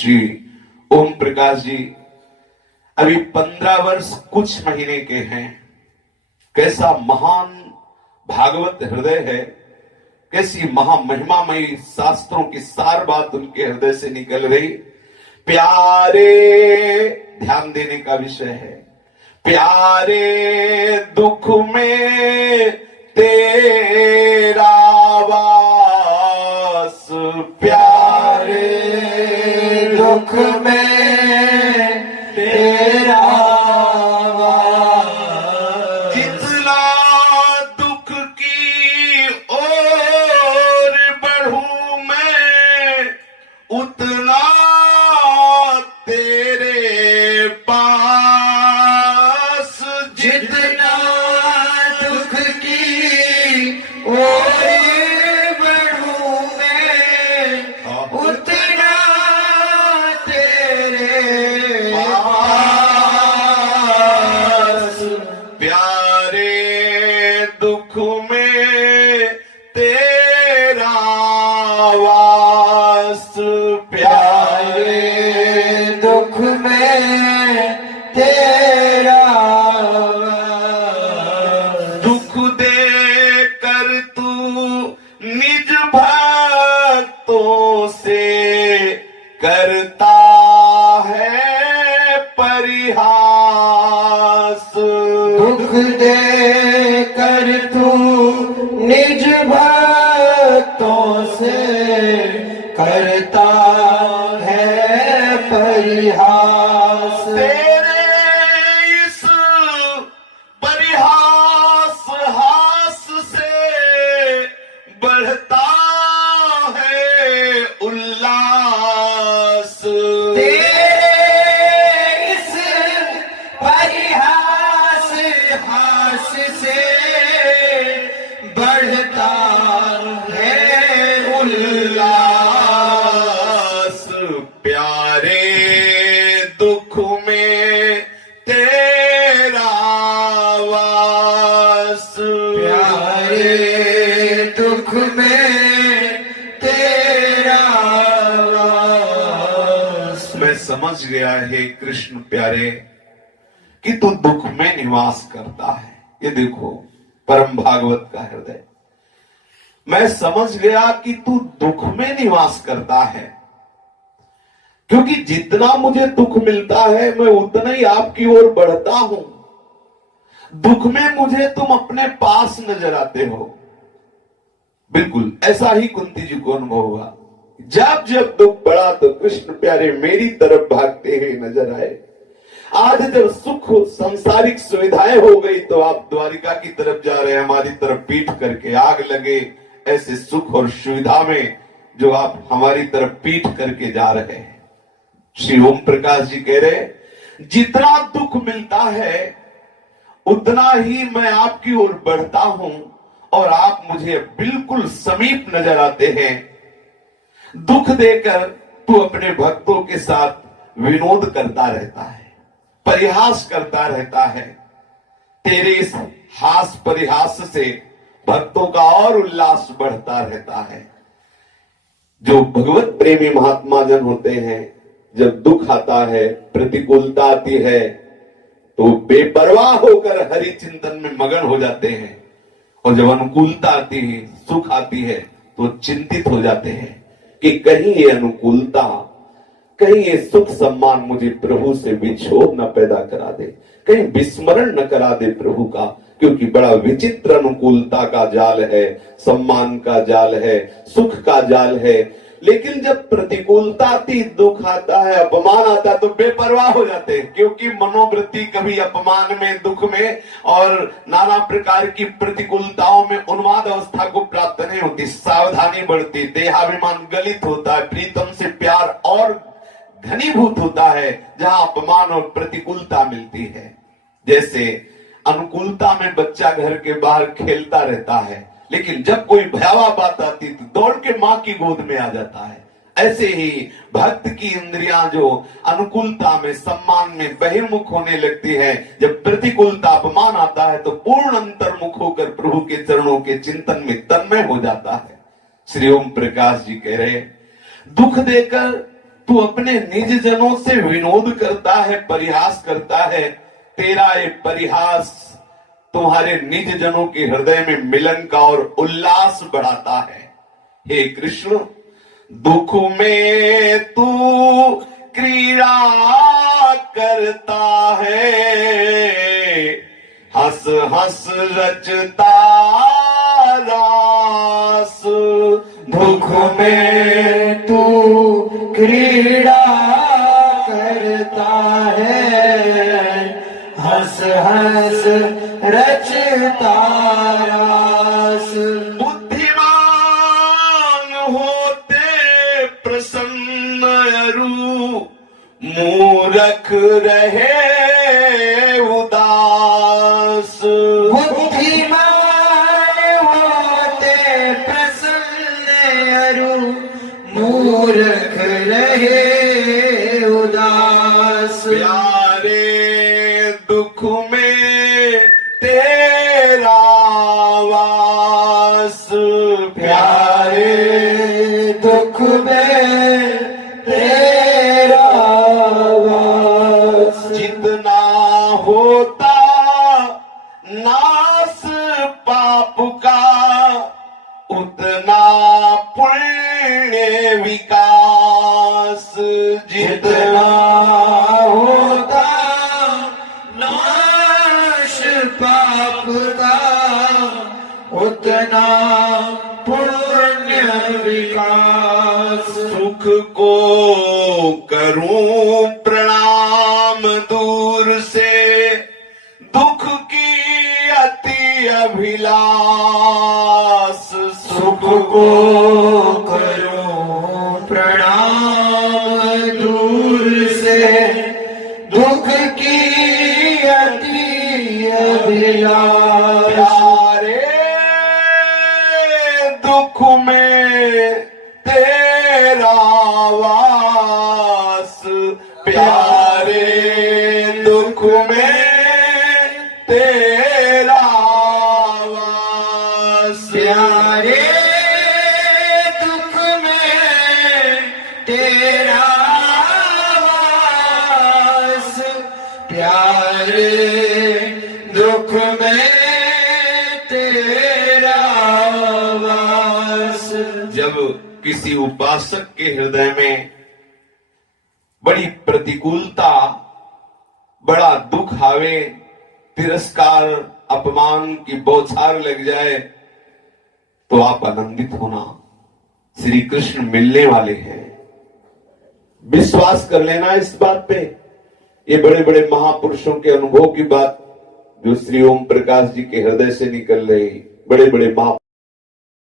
श्री ओम प्रकाश जी अभी 15 वर्ष कुछ महीने के हैं। कैसा महान भागवत हृदय है, कैसी महामहिमामयी शास्त्रों की सार बात उनके हृदय से निकल रही। प्यारे, ध्यान देने का विषय है, प्यारे दुख में तेरा वास, प्यारे दुख में तेरा वास। जितना दुख की ओर बढ़ूं मैं, उतना तेरे पास। जितना दुख की ओर बढ़ूं मैं, उतना तेरे पास। प्यारे दुख में तेरा वास, प्यारे दुख में तेरा वास। दुख दे कर तू निज भक्तों से करता है परिहास। दुख दे कर तू निज भक्तों से करता है परिहास। तेरे इस परिहास हास से बढ़ता है उल्लास। तेरे इस परिहास हास से बढ़ता है उल्लास। प्यारे दुख में तेरा वास, प्यारे दुख में तेरा वास। मैं समझ गया है कृष्ण प्यारे कि तू दुख में निवास करता है। ये देखो परम भागवत का हृदय। मैं समझ गया कि तू दुख में निवास करता है, क्योंकि जितना मुझे दुख मिलता है मैं उतना ही आपकी ओर बढ़ता हूं। दुख में मुझे तुम अपने पास नजर आते हो। बिल्कुल ऐसा ही कुंती जी को अनुभव हुआ। जब जब दुख बढ़ा तो कृष्ण प्यारे मेरी तरफ भागते हुए नजर आए। आज जब सुख सांसारिक सुविधाएं हो गई तो आप द्वारिका की तरफ जा रहे हैं, हमारी तरफ पीठ करके। आग लगे ऐसे सुख और सुविधा में जो आप हमारी तरफ पीठ करके जा रहे हैं। श्री ओम प्रकाश जी कह रहे, जितना दुख मिलता है उतना ही मैं आपकी ओर बढ़ता हूं और आप मुझे बिल्कुल समीप नजर आते हैं। दुख देकर तू अपने भक्तों के साथ विनोद करता रहता है, परिहास करता रहता है। तेरे इस हास परिहास से भक्तों का और उल्लास बढ़ता रहता है। जो भगवत प्रेमी महात्मा जन होते हैं, जब दुख आता है, प्रतिकूलता आती है, तो बेपरवाह होकर हरि चिंतन में मगन हो जाते हैं। और जब अनुकूलता आती है, सुख आती है, तो चिंतित हो जाते हैं कि कहीं ये अनुकूलता, कहीं ये सुख सम्मान मुझे प्रभु से विक्षोभ न पैदा करा दे, कहीं विस्मरण न करा दे प्रभु का। क्योंकि बड़ा विचित्र अनुकूलता का जाल है, सम्मान का जाल है, सुख का जाल है। लेकिन जब प्रतिकूलता आती, दुख आता है, अपमान आता है, तो बेपरवाह हो जाते हैं। क्योंकि मनोवृत्ति कभी अपमान में, दुख में और नाना प्रकार की प्रतिकूलताओं में उन्माद अवस्था को प्राप्त नहीं होती। सावधानी बढ़ती, देहाभिमान गलित होता है, प्रीतम से प्यार और घनीभूत होता है जहां अपमान और प्रतिकूलता मिलती है। जैसे अनुकूलता में बच्चा घर के बाहर खेलता रहता है, लेकिन जब कोई भयावह बात आती तो दौड़ के मां की गोद में आ जाता है। ऐसे ही भक्त की इंद्रियां जो अनुकूलता में, सम्मान में बहिर्मुख होने लगती है, जब प्रतिकूलता, अपमान आता है तो पूर्ण अंतर्मुख होकर प्रभु के चरणों के चिंतन में तन्मय हो जाता है। श्री ओम प्रकाश जी कह रहे, दुख देकर तू अपने निज जनों से विनोद करता है, परिहास करता है। तेरा ये परिहास तुम्हारे निज जनों के हृदय में मिलन का और उल्लास बढ़ाता है। हे कृष्ण, दुख में तू क्रीड़ा करता है, हंस हंस रचता रास। दुख में तू क्रीड़ा करता है, हंस हंस रचता रास। बुद्धिमान होते प्रसन्न अरु, मूरख रहे उदास। बुद्धिमान होते प्रसन्न अरु, मूर्ख रहे उदास। प्यारे दुख में तेरा वास, प्यारे दुख में तेरा वास। जितना होता नाश पाप का, उतना पुण्य विकास। जितना होता नाश पाप का, उतना पुण्य विकास। सुख को करूं प्रणाम दूर से, दुख की अति अभिलाष। सुख को करूं प्रणाम दूर से, दुख की अति अभिलाष। प्यारे दुख में तेरा वास, प्यारे दुख में तेरा वास। प्यारे दुख में तेरा वास, प्यारे दुख में तेरा वास। जब किसी उपासक के हृदय में बड़ी प्रतिकूलता, बड़ा दुख आवे, तिरस्कार, अपमान की बौछार लग जाए, तो आप आनंदित होना, श्री कृष्ण मिलने वाले हैं। विश्वास कर लेना इस बात पे। ये बड़े बड़े महापुरुषों के अनुभव की बात जो श्री ओम प्रकाश जी के हृदय से निकल रही, बड़े बड़े महा